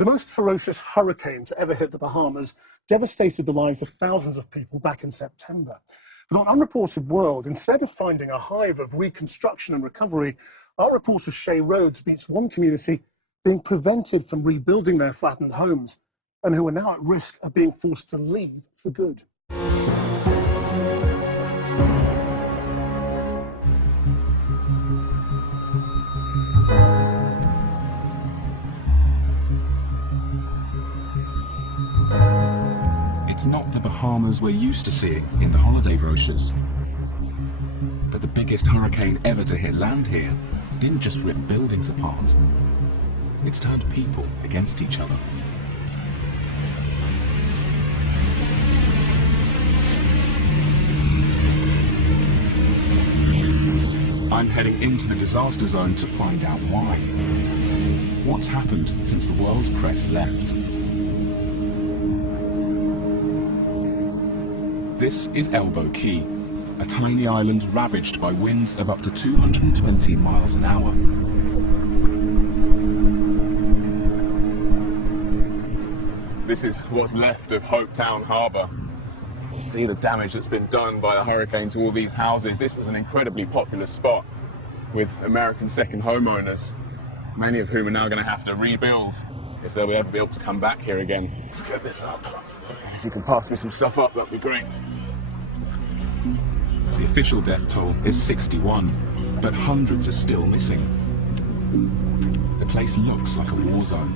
The most ferocious hurricane to ever hit the Bahamas devastated the lives of thousands of people back in September. But on Unreported World, instead of finding a hive of reconstruction and recovery, our reporter Shay Rhodes meets one community being prevented from rebuilding their flattened homes and who are now at risk of being forced to leave for good. It's not the Bahamas we're used to seeing in the holiday brochures. But the biggest hurricane ever to hit land here didn't just rip buildings apart. It's turned people against each other. I'm heading into the disaster zone to find out why. What's happened since the world's press left? This is Elbow Key, a tiny island ravaged by winds of up to 220 miles an hour. This is what's left of Hopetown Harbour. You see the damage that's been done by the hurricane to all these houses. This was an incredibly popular spot with American second homeowners, many of whom are now going to have to rebuild if they'll ever be able to come back here again. Let's get this up. If you can pass me some stuff up, that'd be great. The official death toll is 61, but hundreds are still missing. The place looks like a war zone.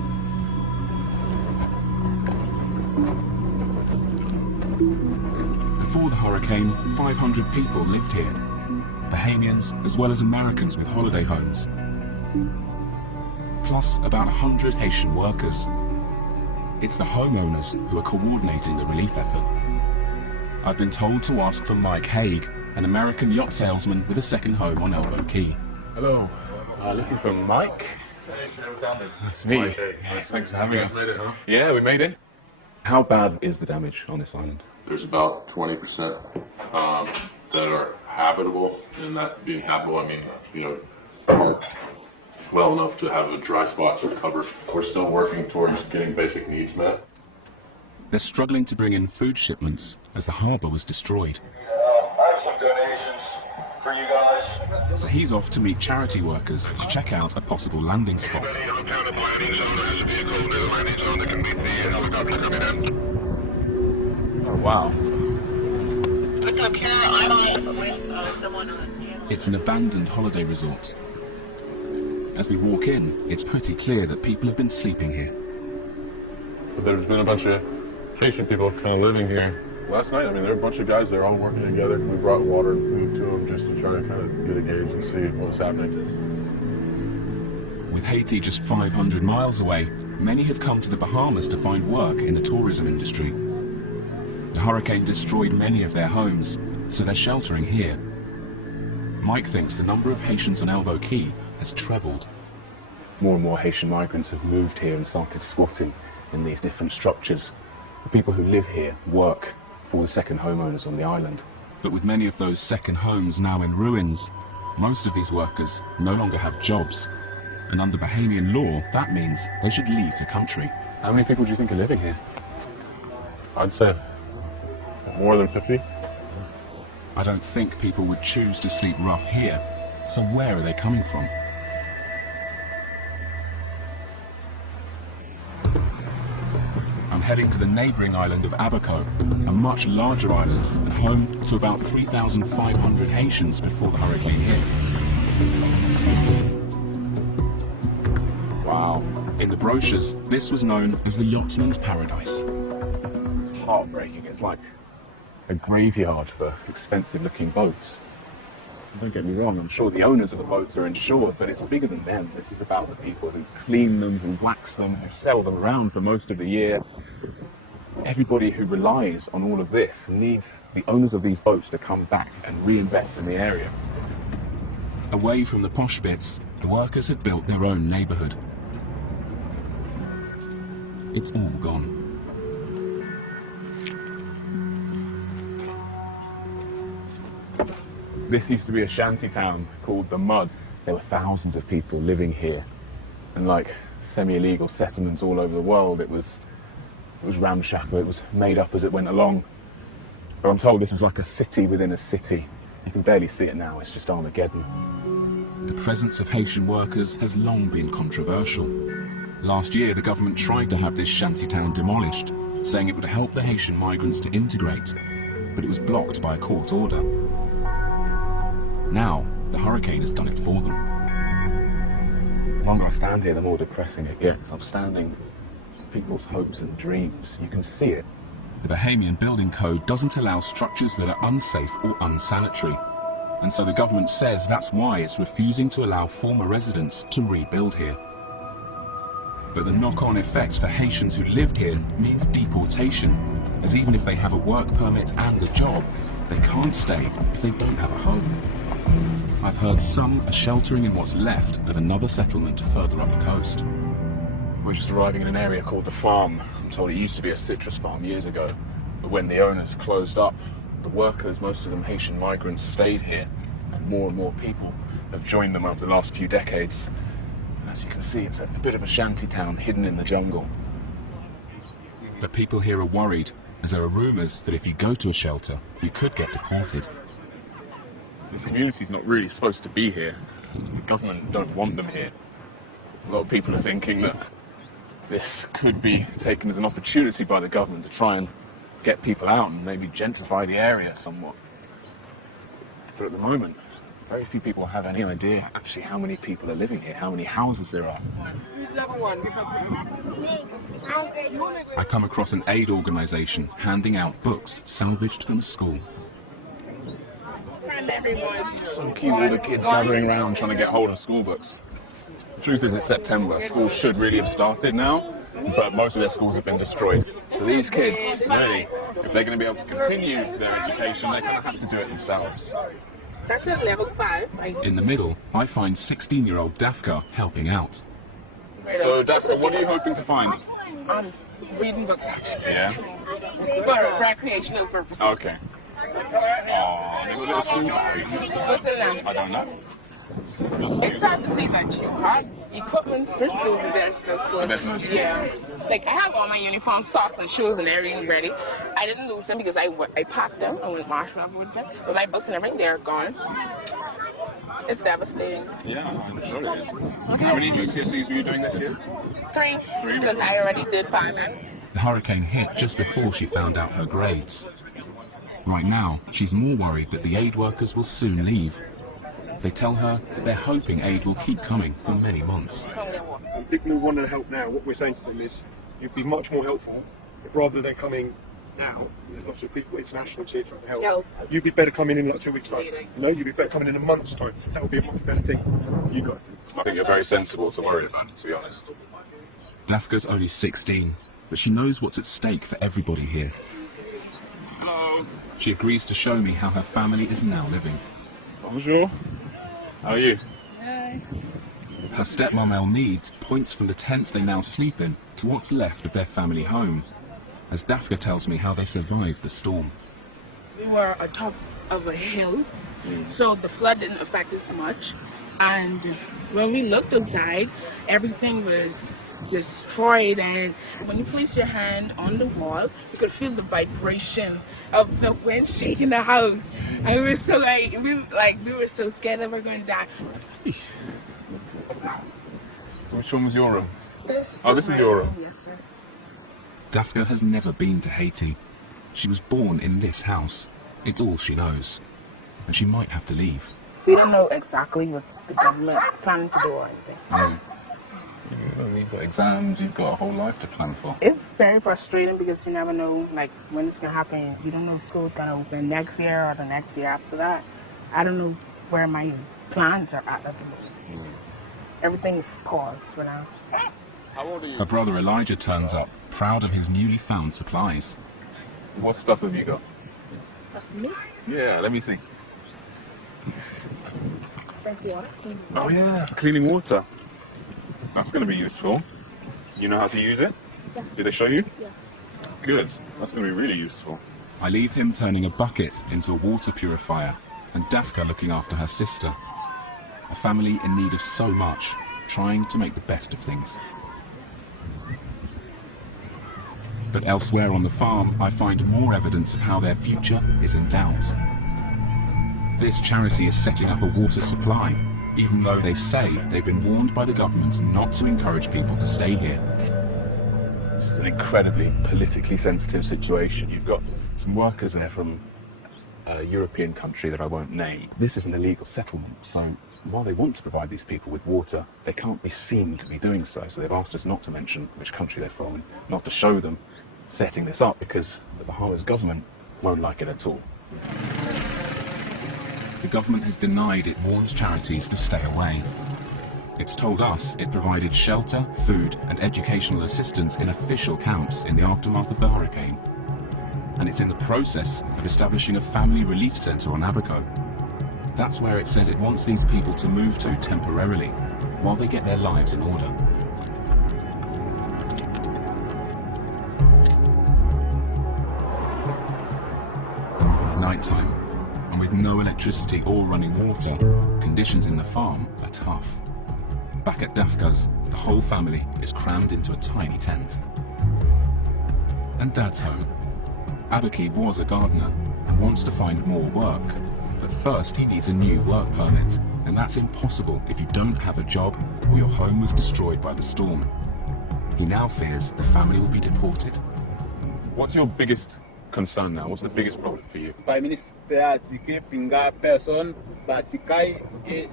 Before the hurricane, 500 people lived here. Bahamians, as well as Americans with holiday homes. Plus about 100 Haitian workers. It's the homeowners who are coordinating the relief effort. I've been told to ask for Mike Haig, an American yacht salesman with a second home on Elbow Key. Hello, looking for Mike? That's me. Thanks for having us. Made it, huh? Yeah, we made it. How bad is the damage on this island? There's about 20% that are habitable, and that being habitable, I mean, you know, well enough to have a dry spot to cover. We're still working towards getting basic needs met. They're struggling to bring in food shipments as the harbour was destroyed. I have some donations for you guys. So he's off to meet charity workers to check out a possible landing spot. Oh, wow. It's an abandoned holiday resort. As we walk in, it's pretty clear that people have been sleeping here. But there's been a bunch of Haitian people kind of living here. Last night, I mean, there were a bunch of guys, they're all working together. We brought water and food to them just to try to kind of get a gauge and see what was happening. With Haiti just 500 miles away, many have come to the Bahamas to find work in the tourism industry. The hurricane destroyed many of their homes, so they're sheltering here. Mike thinks the number of Haitians on Elbow Key has trebled. More and more Haitian migrants have moved here and started squatting in these different structures. The people who live here work for the second homeowners on the island. But with many of those second homes now in ruins, most of these workers no longer have jobs. And under Bahamian law, that means they should leave the country. How many people do you think are living here? I'd say more than 50. I don't think people would choose to sleep rough here. So where are they coming from? I'm heading to the neighbouring island of Abaco, a much larger island and home to about 3,500 Haitians before the hurricane hit. Wow. In the brochures, this was known as the Yachtsman's Paradise. It's heartbreaking. It's like a graveyard for expensive-looking boats. Don't get me wrong, I'm sure the owners of the boats are insured, but it's bigger than them. This is about the people who clean them, who wax them, who sell them around for most of the year. Everybody who relies on all of this needs the owners of these boats to come back and reinvest in the area. Away from the posh bits, the workers had built their own neighbourhood. It's all gone. This used to be a shanty town called the Mud. There were thousands of people living here. And like semi-illegal settlements all over the world. It was ramshackle, it was made up as it went along. But I'm told this was like a city within a city. You can barely see it now, it's just Armageddon. The presence of Haitian workers has long been controversial. Last year, the government tried to have this shantytown demolished, saying it would help the Haitian migrants to integrate, but it was blocked by a court order. Now, the hurricane has done it for them. The longer I stand here, the more depressing it gets. I'm standing on people's hopes and dreams. You can see it. The Bahamian Building Code doesn't allow structures that are unsafe or unsanitary. And so the government says that's why it's refusing to allow former residents to rebuild here. But the knock-on effect for Haitians who lived here means deportation, as even if they have a work permit and a job, they can't stay if they don't have a home. I've heard some are sheltering in what's left of another settlement further up the coast. We're just arriving in an area called The Farm. I'm told it used to be a citrus farm years ago, but when the owners closed up, the workers, most of them Haitian migrants, stayed here, and more people have joined them over the last few decades. And as you can see, it's a bit of a shanty town hidden in the jungle. But people here are worried, as there are rumours that if you go to a shelter, you could get deported. This community's not really supposed to be here. The government don't want them here. A lot of people are thinking that this could be taken as an opportunity by the government to try and get people out and maybe gentrify the area somewhat. But at the moment, very few people have any idea actually how many people are living here, how many houses there are. I come across an aid organisation handing out books salvaged from a school. So cute, all the kids gathering around trying to get hold of school books. The truth is, it's September. Schools should really have started now, but most of their schools have been destroyed. So these kids, really, if they're going to be able to continue their education, they're going to have to do it themselves. That's at level 5. In the middle, I find 16-year-old Dafka helping out. So, Dafka, what are you hoping to find? Reading books, actually. Yeah? For recreational purposes. Okay. Oh, they got little school bags. What's the name? I don't know. It's sad to see that you have equipment for schools and there's no school. But there's no school. Yeah. Like, I have all my uniform, socks, and shoes and everything ready. I didn't lose them because I packed them. I went marching up with them. But my books and everything, they're gone. It's devastating. Yeah, I'm sure it is. How many GCSEs were you doing this year? 3. Because I already did 5. The hurricane hit just before she found out her grades. Right now, she's more worried that the aid workers will soon leave. They tell her that they're hoping aid will keep coming for many months. People who want to help now, what we're saying to them is, you'd be much more helpful if rather than coming now, there's lots of people internationally here trying to help. You'd be better coming in like 2 weeks' time. You know, you'd be better coming in a month's time. That would be a much better thing for you guys. I think you're very sensible to worry about it, to be honest. Dafka's only 16, but she knows what's at stake for everybody here. Hello. She agrees to show me how her family is now living. Bonjour. How are you? Hi. Her stepmom Elnede points from the tent they now sleep in to what's left of their family home, as Dafka tells me how they survived the storm. We were atop of a hill, so the flood didn't affect us much. And when we looked outside, everything was destroyed. And when you place your hand on the wall, you could feel the vibration of the wind shaking the house. And we were so we were so scared that we were going to die. So which one was your room? This was your room? Yes, sir. Dafka has never been to Haiti. She was born in this house. It's all she knows. And she might have to leave. We don't know exactly what the government planning to do or anything. You've got exams, you've got a whole life to plan for. It's very frustrating because you never know like when it's gonna happen. You don't know if school's gonna open next year or the next year after that. I don't know where my plans are at the moment. Everything is paused for now. How old are you? Her brother Elijah turns up, proud of his newly found supplies. What stuff have you got? Me? Yeah, let me see. Thank you. Oh yeah, for cleaning water. That's going to be useful. You know how to use it? Yeah. Did they show you? Yeah. Good. That's going to be really useful. I leave him turning a bucket into a water purifier, and Dafka looking after her sister. A family in need of so much, trying to make the best of things. But elsewhere on the farm, I find more evidence of how their future is in doubt. This charity is setting up a water supply, even though they say they've been warned by the government not to encourage people to stay here. This is an incredibly politically sensitive situation. You've got some workers there from a European country that I won't name. This is an illegal settlement, so while they want to provide these people with water, they can't be seen to be doing so. So they've asked us not to mention which country they're from, not to show them setting this up, because the Bahamas government won't like it at all. The government has denied it warns charities to stay away. It's told us it provided shelter, food and educational assistance in official camps in the aftermath of the hurricane. And it's in the process of establishing a family relief centre on Abaco. That's where it says it wants these people to move to temporarily, while they get their lives in order. Nighttime, and with no electricity or running water, conditions in the farm are tough. Back at Dafka's, the whole family is crammed into a tiny tent. And Dad's home. Abaki was a gardener and wants to find more work. But first he needs a new work permit, and that's impossible if you don't have a job or your home was destroyed by the storm. He now fears the family will be deported. What's your biggest concern now? What's the biggest problem for you? Prime Minister a dit que pinga personne batikai et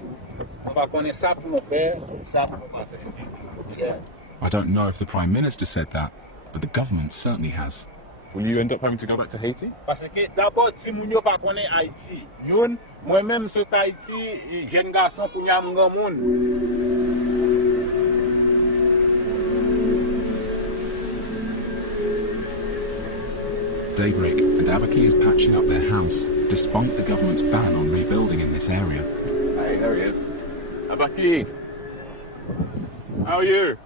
on va connaître ça pour nous faire, ça pour nous faire. I don't know if the Prime Minister said that, but the government certainly has. Will you end up having to go back to Haiti? Parce que d'abord si moun yo pa connaît Haïti, yon moi-même sur Haïti, jeune garçon pour y mon monde. Daybreak, and Abaki is patching up their house, despite the government's ban on rebuilding in this area. Hey, there he is. Abaki! How are you?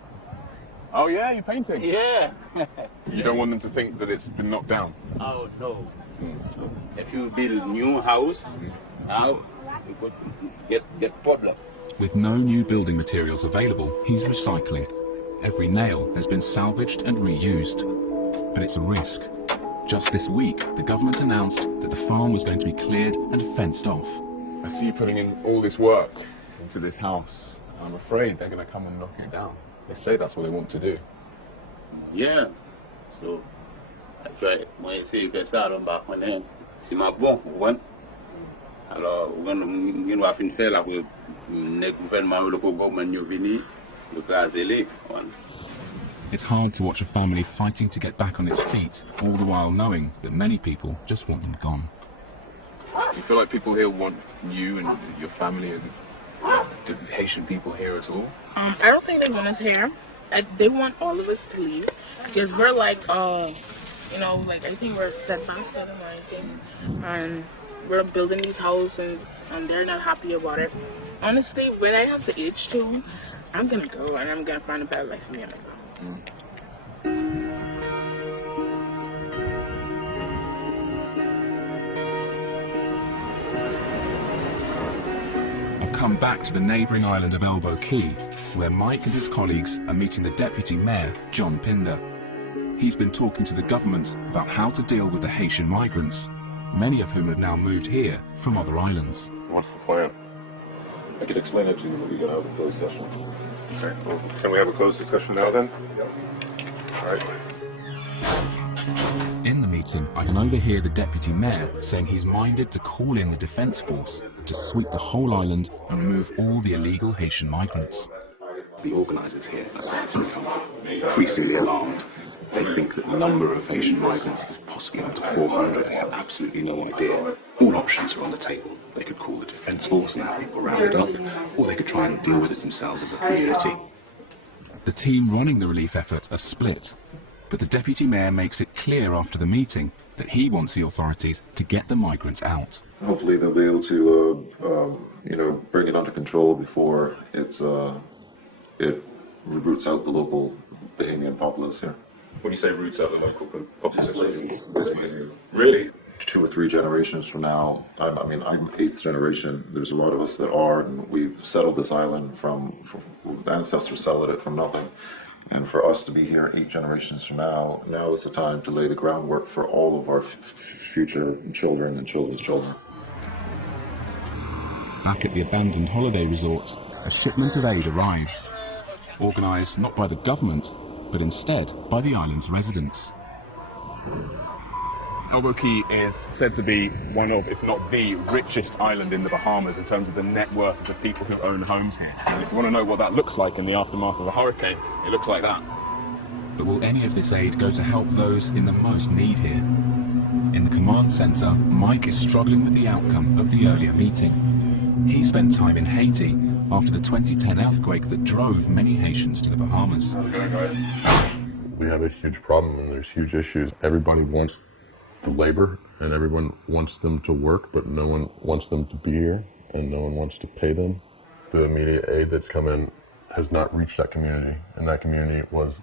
Oh yeah, you're painting? Yeah. You don't want them to think that it's been knocked down? Oh no. If you build new house, now you could get problem. With no new building materials available, he's recycling. Every nail has been salvaged and reused. But it's a risk. Just this week, the government announced that the farm was going to be cleared and fenced off. I see you putting in all this work into this house. I'm afraid they're going to come and knock it down. They say that's what they want to do. Yeah. So, après, moi, essayer de faire ça, alors, bah, c'est ma bon, ouais. Alors, on va finir faire là pour le gouvernement, le gouvernement venir, le caser, It's hard to watch a family fighting to get back on its feet, all the while knowing that many people just want them gone. Do you feel like people here want you and your family and the Haitian people here at all? I don't think they want us here. They want all of us to leave because we're like, you know, like I think we're set back and everything, and we're building these houses, and they're not happy about it. Honestly, when I have the age to, I'm gonna go and I'm gonna find a better life for me. I've come back to the neighbouring island of Elbow Key, where Mike and his colleagues are meeting the Deputy Mayor, John Pinder. He's been talking to the government about how to deal with the Haitian migrants, many of whom have now moved here from other islands. What's the plan? I can explain it to you when we get out of the closed session. Okay, well, can we have a closed discussion now then? All right. In the meeting, I can overhear the Deputy Mayor saying he's minded to call in the Defence Force to sweep the whole island and remove all the illegal Haitian migrants. The organisers here are starting to become increasingly alarmed. They think that the number of Haitian migrants is possibly up to 400. They have absolutely no idea. All options are on the table. They could call the Defence Force and have people rounded up, or they could try and deal with it themselves as a community. The team running the relief effort are split, but the Deputy Mayor makes it clear after the meeting that he wants the authorities to get the migrants out. Hopefully they'll be able to, bring it under control before it roots out the local Bahamian populace here. When you say roots out the local population, Really? 2 or 3 generations from now, I'm 8th generation. There's a lot of us that are, and we've settled this island from the ancestors settled it from nothing. And for us to be here 8 generations from now, now is the time to lay the groundwork for all of our future children and children's children. Back at the abandoned holiday resort, a shipment of aid arrives, organised not by the government, but instead by the island's residents. Elbow Key is said to be one of, if not the richest island in the Bahamas in terms of the net worth of the people who own homes here. And if you want to know what that looks like in the aftermath of a hurricane, it looks like that. But will any of this aid go to help those in the most need here? In the command centre, Mike is struggling with the outcome of the earlier meeting. He spent time in Haiti after the 2010 earthquake that drove many Haitians to the Bahamas. We have a huge problem and there's huge issues. Everybody wants the labor and everyone wants them to work, but no one wants them to be here and no one wants to pay them. The immediate aid that's come in has not reached that community, and that community was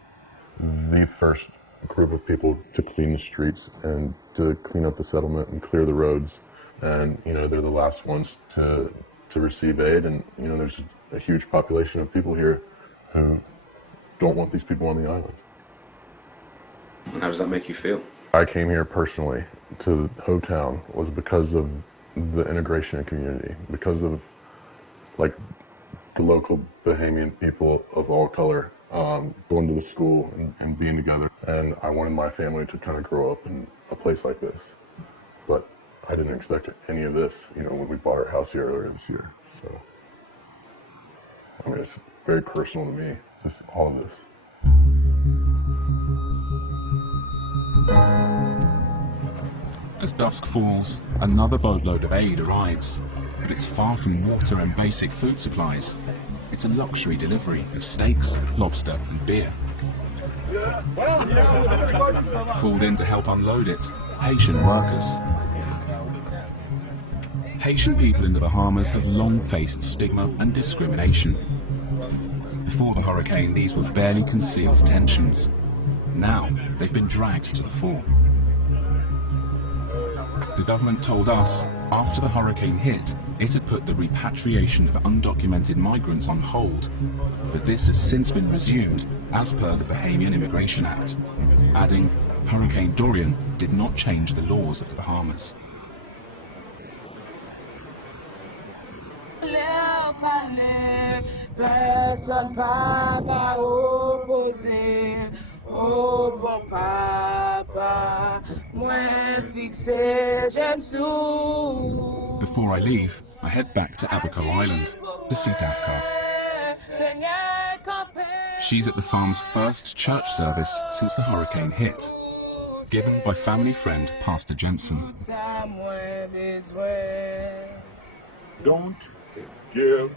the first group of people to clean the streets and to clean up the settlement and clear the roads. And, you know, they're the last ones to receive aid, and, you know, there's a huge population of people here who don't want these people on the island. And how does that make you feel? I came here personally to Ho-Town was because of the integration community, because of like the local Bahamian people of all color going to the school and being together. And I wanted my family to kind of grow up in a place like this. But I didn't expect any of this, you know, when we bought our house here earlier this year. So, I mean, it's very personal to me, just all of this. As dusk falls, another boatload of aid arrives, but it's far from water and basic food supplies. It's a luxury delivery of steaks, lobster and beer. Called in to help unload it, Haitian workers. Haitian people in the Bahamas have long faced stigma and discrimination. Before the hurricane, these were barely concealed tensions. Now, they've been dragged to the fore. The government told us, after the hurricane hit, it had put the repatriation of undocumented migrants on hold, but this has since been resumed as per the Bahamian Immigration Act, adding, Hurricane Dorian did not change the laws of the Bahamas. Before I leave, I head back to Abaco Island to see Dafka. She's at the farm's first church service since the hurricane hit, given by family friend Pastor Jensen. Don't give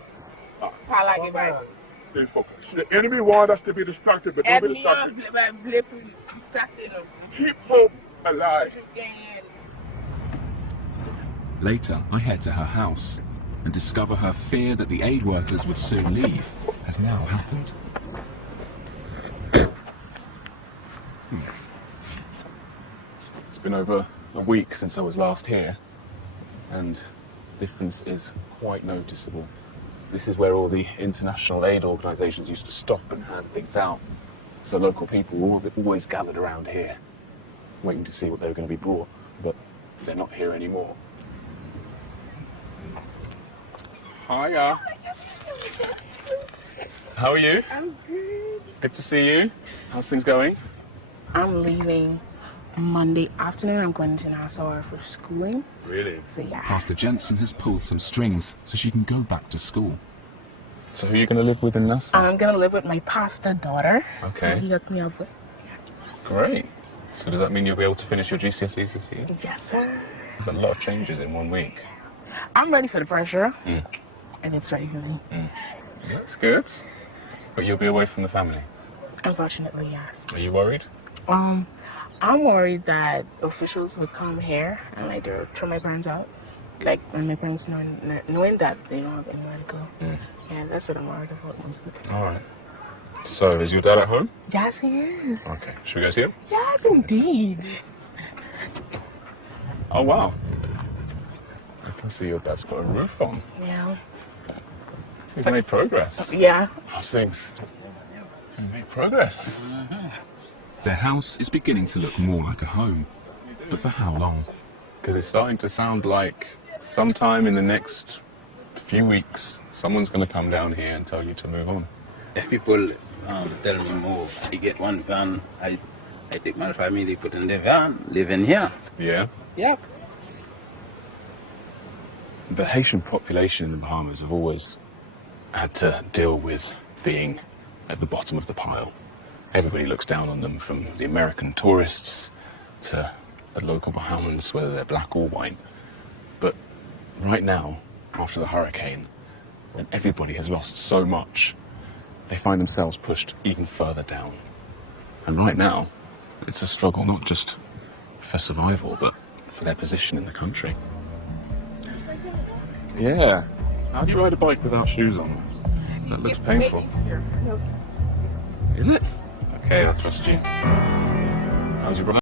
up. Stay focused. The enemy wants us to be distracted, but don't be distracted. Keep hope alive. Later, I head to her house and discover her fear that the aid workers would soon leave has now happened. It's been over a week since I was last here, and the difference is quite noticeable. This is where all the international aid organisations used to stop and hand things out. So local people always gathered around here, waiting to see what they were going to be brought, but they're not here anymore. Hiya. How are you? I'm good. Good to see you. How's things going? I'm leaving Monday afternoon. I'm going to Nassau for schooling. Really? So yeah. Pastor Jensen has pulled some strings so she can go back to school. So who are you going to live with in Nassau? I'm going to live with my pastor daughter. Okay. He hooked me up with. Great. So does that mean you'll be able to finish your GCSEs this year? Yes, sir. There's a lot of changes in 1 week. I'm ready for the pressure. And it's ready for me. That's good. But you'll be away from the family? Unfortunately, yes. Are you worried? I'm worried that officials would come here and like they'll throw my parents out. Like, and my parents knowing that they don't have anywhere to go. Yeah, that's what I'm worried about mostly. All right. So, is your dad at home? Yes, he is. Okay. Should we go see him? Yes, indeed. Oh, wow. I can see your dad's got a roof on. Yeah. He's made progress. Yeah. How's things? We made progress. Their house is beginning to look more like a home. But for how long? Because it's starting to sound like sometime in the next few weeks, someone's going to come down here and tell you to move on. If people tell me move, I get one van, I take my family, put in the van, live in here. Yeah? Yep. The Haitian population in the Bahamas have always had to deal with being at the bottom of the pile. Everybody looks down on them, from the American tourists to the local Bahamians, whether they're black or white. But right now, after the hurricane, when everybody has lost so much, they find themselves pushed even further down. And right now, it's a struggle not just for survival, but for their position in the country. Yeah. How do you ride a bike without shoes on? That looks painful. Is it? Okay, I'll trust you. How's your brother?